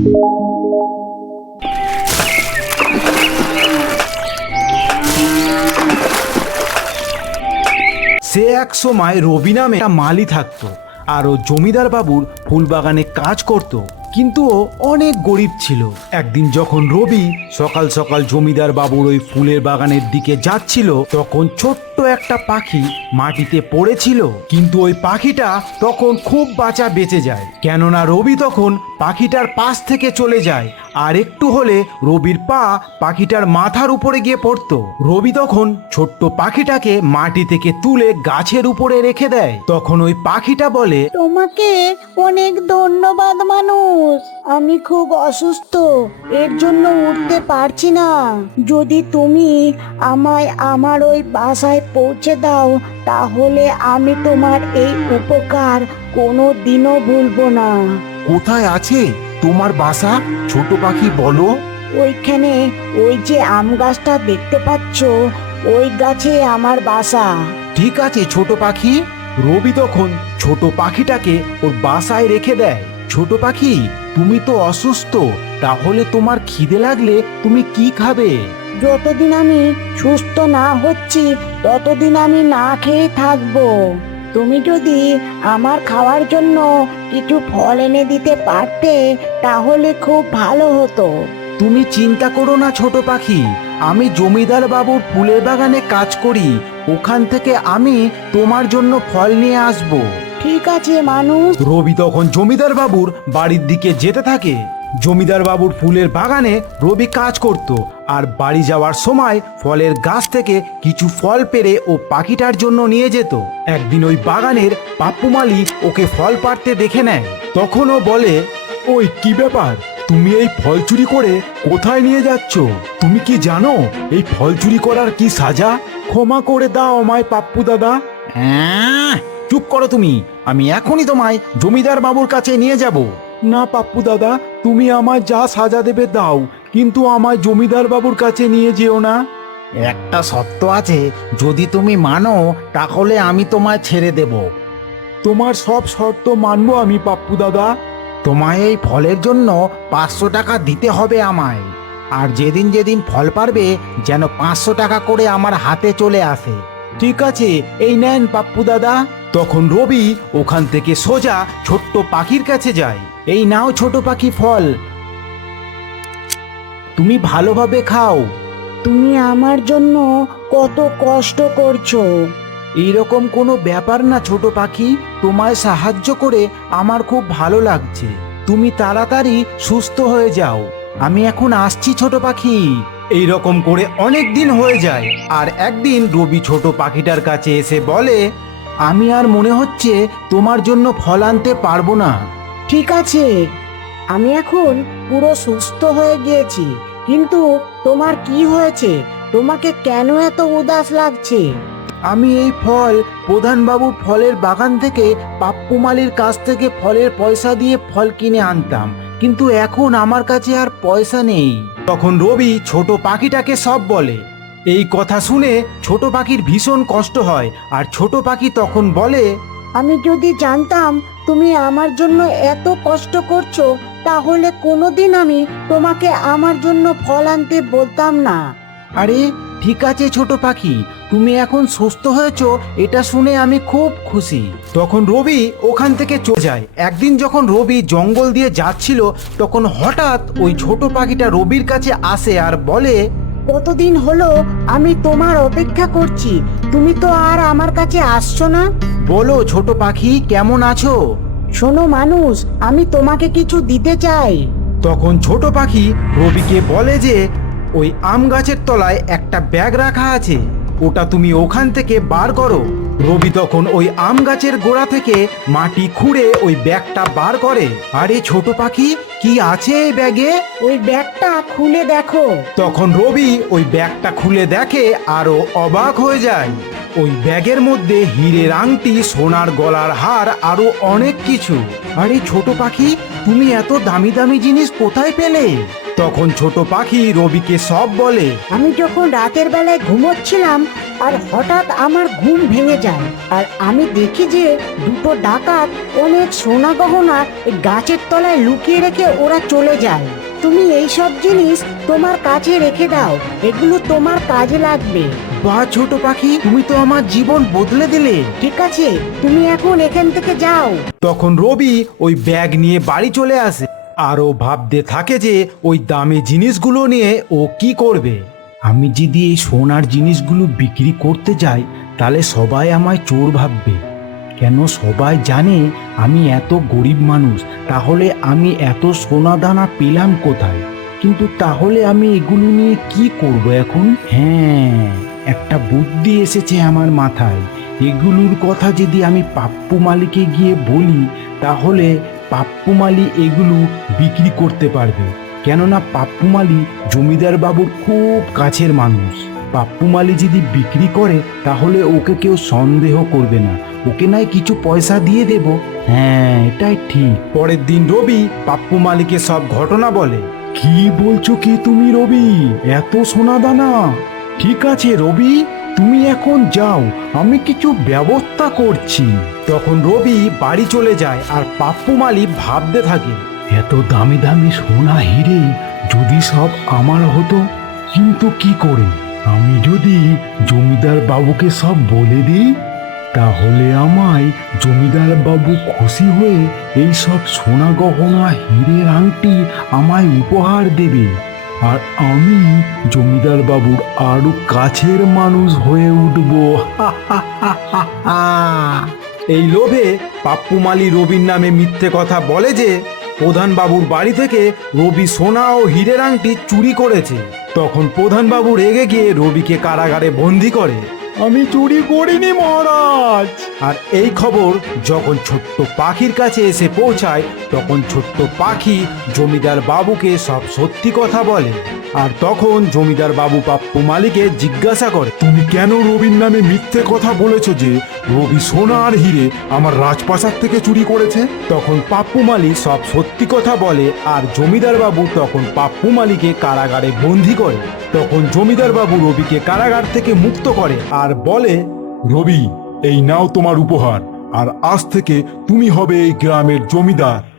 সে এক সময় রবি নামে মালি থাকতো আর ও জমিদার বাবুর ফুলবাগানে কাজ করত। কিন্তু ও অনেক গরিব ছিল। একদিন যখন রবি সকাল সকাল জমিদার বাবুর ওই ফুলের বাগানের দিকে যাচ্ছিল, তখন ছোট্ট একটা পাখি মাটিতে পড়েছিল। কিন্তু ওই পাখিটা তখন খুব বাঁচা বেঁচে যায়। কেননা রবি তখন পাখিটার পাশ থেকে চলে যায়। আর একটু হলে রবির পা পাখিটার মাথার উপরে গিয়ে পড়তো। রবি তখন ছোট্ট পাখিটাকে মাটি থেকে তুলে গাছের উপরে রেখে দেয়। তখন ওই পাখিটা বলে তোমাকে অনেক ধন্যবাদ মানুষ। আমি খুব অসুস্থ। এর জন্য উঠতে পারছি না। যদি তুমি আমায় আমার ওই বাসায় পৌঁছে দাও তাহলে আমি তোমার এই উপকার কোনো দিনও ভুলবো না। কোথায় আছে? তোমার বাসা? ছোট পাখি বলো। ওইখানে ওই যে আম গাছটা দেখতে পাচ্ছ ওই গাছে আমার বাসা। ঠিক আছে ছোট পাখি। রবি তখন ছোট পাখিটাকে ওর বাসায় রেখে দেয়। ছোট পাখি তুমি তো অসুস্থ তাহলে তোমার খিদে লাগলে তুমি কি খাবে? যতদিন আমি সুস্থ না হচ্ছি ততদিন আমি না খেয়ে থাকব। তুমি যদি আমার খাওয়ার জন্য কিছু ফল এনে দিতে পারতে তাহলে খুব ভালো হতো। তুমি চিন্তা করো না ছোট পাখি আমি জমিদার বাবুর ফুলের বাগানে কাজ করি ওখান থেকে আমি তোমার জন্য ফল নিয়ে আসব। ঠিক আছে মানুষ রবি তখন জমিদার বাবুর বাড়ির দিকে যেতে থাকে। জমিদার বাবুর ফুলের বাগানে রবি কাজ করত আর বাড়ি যাওয়ার সময় ফলের গাছ থেকে কিছু ফল পেরে ও পাখিটার জন্য নিয়ে যেত। একদিন ওই বাগানের পাপ্পু পাপ্পুমালি ওকে ফল পাড়তে দেখে নেয়। তখন ও বলে ওই কি ব্যাপার? তুমি এই ফল চুরি করে কোথায় নিয়ে যাচ্ছ? তুমি কি জানো এই ফল চুরি করার কি সাজা? ক্ষমা করে দাও আমায় পাপ্পু দাদা। আহ, চুপ করো তুমি। আমি এখনই তোমায় জমিদার বাবুর কাছে নিয়ে যাব। না পাপ্পু দাদা তুমি আমায় যা সাজা দেবে দাও। কিন্তু আমায় জমিদার বাবুর কাছে নিয়ে যেও না। একটা সত্য আছে যদি তুমি মানো তাহলে আমি তোমায় ছেড়ে দেব। তোমার সব শর্ত মানবো আমি পাপ্পু দাদা। তোমায় এই ফলের জন্য পাঁচশো টাকা দিতে হবে আমায়। আর যেদিন যেদিন ফল পারবে যেন পাঁচশো টাকা করে আমার হাতে চলে আসে। ঠিক আছে এই নেন পাপ্পু দাদা। তখন রবি ওখান থেকে সোজা ছোট্ট পাখির কাছে যায়। এই নাও ছোট পাখি ফল। তুমি ভালোভাবে খাও। তুমি আমার জন্য কত কষ্ট করছ। এইরকম কোনো ব্যাপার না ছোট পাখি তোমায় সাহায্য করে আমার খুব ভালো লাগছে। তুমি তাড়াতাড়ি সুস্থ হয়ে যাও। আমি এখন আসছি ছোট পাখি। এই রকম করে অনেক দিন হয়ে যায়। আর একদিন রবি ছোট পাখিটার কাছে এসে বলে আমি আর মনে হচ্ছে তোমার জন্য ফল আনতে পারব না। ঠিক আছে। আমি এখন পুরো সুস্থ হয়ে গিয়েছি। কিন্তু তোমার কি হয়েছে? তোমাকে কেন এত উদাস লাগছে? আমি এই ফল প্রধান প্রধানবাবুর ফলের বাগান থেকে পাপ্পুমালির কাছ থেকে ফলের পয়সা দিয়ে ফল কিনে আনতাম। কিন্তু এখন আমার কাছে আর পয়সা নেই। তখন রবি ছোট পাখিটাকে সব বলে। এই কথা শুনে ছোট পাখির ভীষণ কষ্ট হয় আর ছোট পাখি তখন বলে আমি যদি জানতাম তুমি আমার জন্য এত কষ্ট করছ তাহলে কোনোদিন আমি তোমাকে আমার জন্য ফল আনতে বলতাম না। আরে ঠিক আছে ছোট পাখি তুমি এখন সুস্থ হয়েছো এটা শুনে আমি খুব খুশি। তখন রবি ওখান থেকে চলে যায়। একদিন যখন রবি জঙ্গল দিয়ে যাচ্ছিল তখন হঠাৎ ওই ছোট পাখিটা রবির কাছে আসে আর বলে কতদিন হলো আমি তোমার অপেক্ষা করছি তুমি তো আর আমার কাছে আসছো না? বলো ছোট পাখি কেমন আছো? শোনো মানুষ আমি তোমাকে কিছু দিতে চাই। তখন ছোট পাখি রবিকে বলে যে ওই আম গাছের তলায় একটা ব্যাগ রাখা আছে ওটা তুমি ওখান থেকে বার করো। রবি তখন ওই আম গাছের গোড়া থেকে মাটি খুঁড়ে ওই ব্যাগটা বার করে। আরে ছোট পাখি কি আছে এই ব্যাগে? ওই ব্যাগটা খুলে দেখো। তখন রবি ওই ব্যাগটা খুলে দেখে আরও অবাক হয়ে যায়। ওই ব্যাগের মধ্যে হীরের আংটি, সোনার গলার হার, আরও অনেক কিছু। আরে ছোট পাখি, তুমি এত দামি দামি জিনিস কোথায় পেলে? তখন ছোট পাখি রবিকে সব বলে, আমি যখন রাতের বেলায় ঘুমোচ্ছিলাম, আর হঠাৎ আমার ঘুম ভেঙে যায়, আর আমি দেখি যে দুটো ডাকাত অনেক সোনা গহনা গাছের তলায় লুকিয়ে রেখে ওরা চলে যায়। তুমি এই সব জিনিস তোমার কাছে রেখে দাও, এগুলো তোমার কাজে লাগবে। বা ছোট পাখি, তুমি তো আমার জীবন বদলে দিলে। ঠিক আছে, তুমি এখন এখান থেকে যাও। তখন রবি ওই ব্যাগ নিয়ে বাড়ি চলে আসে। আর ও ভাবতে থাকে যে ওই দামি জিনিসগুলো নিয়ে ও কি করবে। আমি যদি এই সোনার জিনিসগুলো বিক্রি করতে যাই, তাহলে সবাই আমায় চোর ভাববে। কেন সবাই জানে আমি এত গরিব মানুষ, তাহলে আমি এত সোনা দানা পেলাম কোথায়? কিন্তু তাহলে আমি এগুলো নিয়ে কি করব এখন? হ্যাঁ। একটা বুদ্ধি এসেছে আমার মাথায়। এগুলোর কথা যদি আমি পাপ্পু মালিকে গিয়ে বলি, তাহলে পাপ্পু মালি এগুলো বিক্রি করতে পারবে। কেননা পাপ্পু মালি জমিদার বাবুর খুব কাছের মানুষ। পাপ্পু মালি যদি বিক্রি করে, তাহলে ওকে কেউ সন্দেহ করবে না। ওকে নাই কিছু পয়সা দিয়ে দেব। হ্যাঁ এটাই ঠিক। পরের দিন রবি পাপ্পু মালিকে সব ঘটনা বলে। কি বলছো কি তুমি রবি? এত সোনা দানা ঠিক আছে, রবি, তুমি এখন যাও, আমি কিছু ব্যবস্থা করছি। তখন রবি বাড়ি চলে যায় আর পাপ্পু মালি ভাবতে থাকে, এত দামি দামি সোনা হিরে, যদি সব আমার হতো, কিন্তু কি করে? আমি যদি জমিদার বাবুকে সব বলে দিই, তাহলে আমায় জমিদার বাবু খুশি হয়ে এই সব সোনা গহনা হিরের আংটি আমায় উপহার দেবে। আর আমি জমিদার বাবুর আরও কাছের মানুষ হয়ে উঠব। এই লোভে পাপ্পু মালি রবির নামে মিথ্যে কথা বলে যে প্রধান বাবুর বাড়ি থেকে রবি সোনা ও হীরের আংটি চুরি করেছে। তখন প্রধান বাবু রেগে গিয়ে রবিকে কারাগারে বন্দি করে। আমি চুরি করিনি, মহারাজ। আর এই খবর যখন ছোট্ট পাখির কাছে এসে পৌঁছায়, তখন ছোট্ট পাখি জমিদার বাবুকে সব সত্যি কথা বলে। আর তখন জমিদার বাবু পাপ্পু মালিকে জিজ্ঞাসা করে, তুমি কেন রবির নামে মিথ্যে কথা বলেছ যে রবি সোনা আর হিরে আমার রাজপ্রাসাদ থেকে চুরি করেছে? তখন পাপ্পু মালি সব সত্যি কথা বলে, আর জমিদার বাবু তখন পাপ্পু মালিকে কারাগারে বন্দি করে। তখন জমিদার বাবু রবিকে কারাগার থেকে মুক্ত করে আর বলে, রবি, এই নাও তোমার উপহার, আর আজ থেকে তুমি হবে এই গ্রামের জমিদার।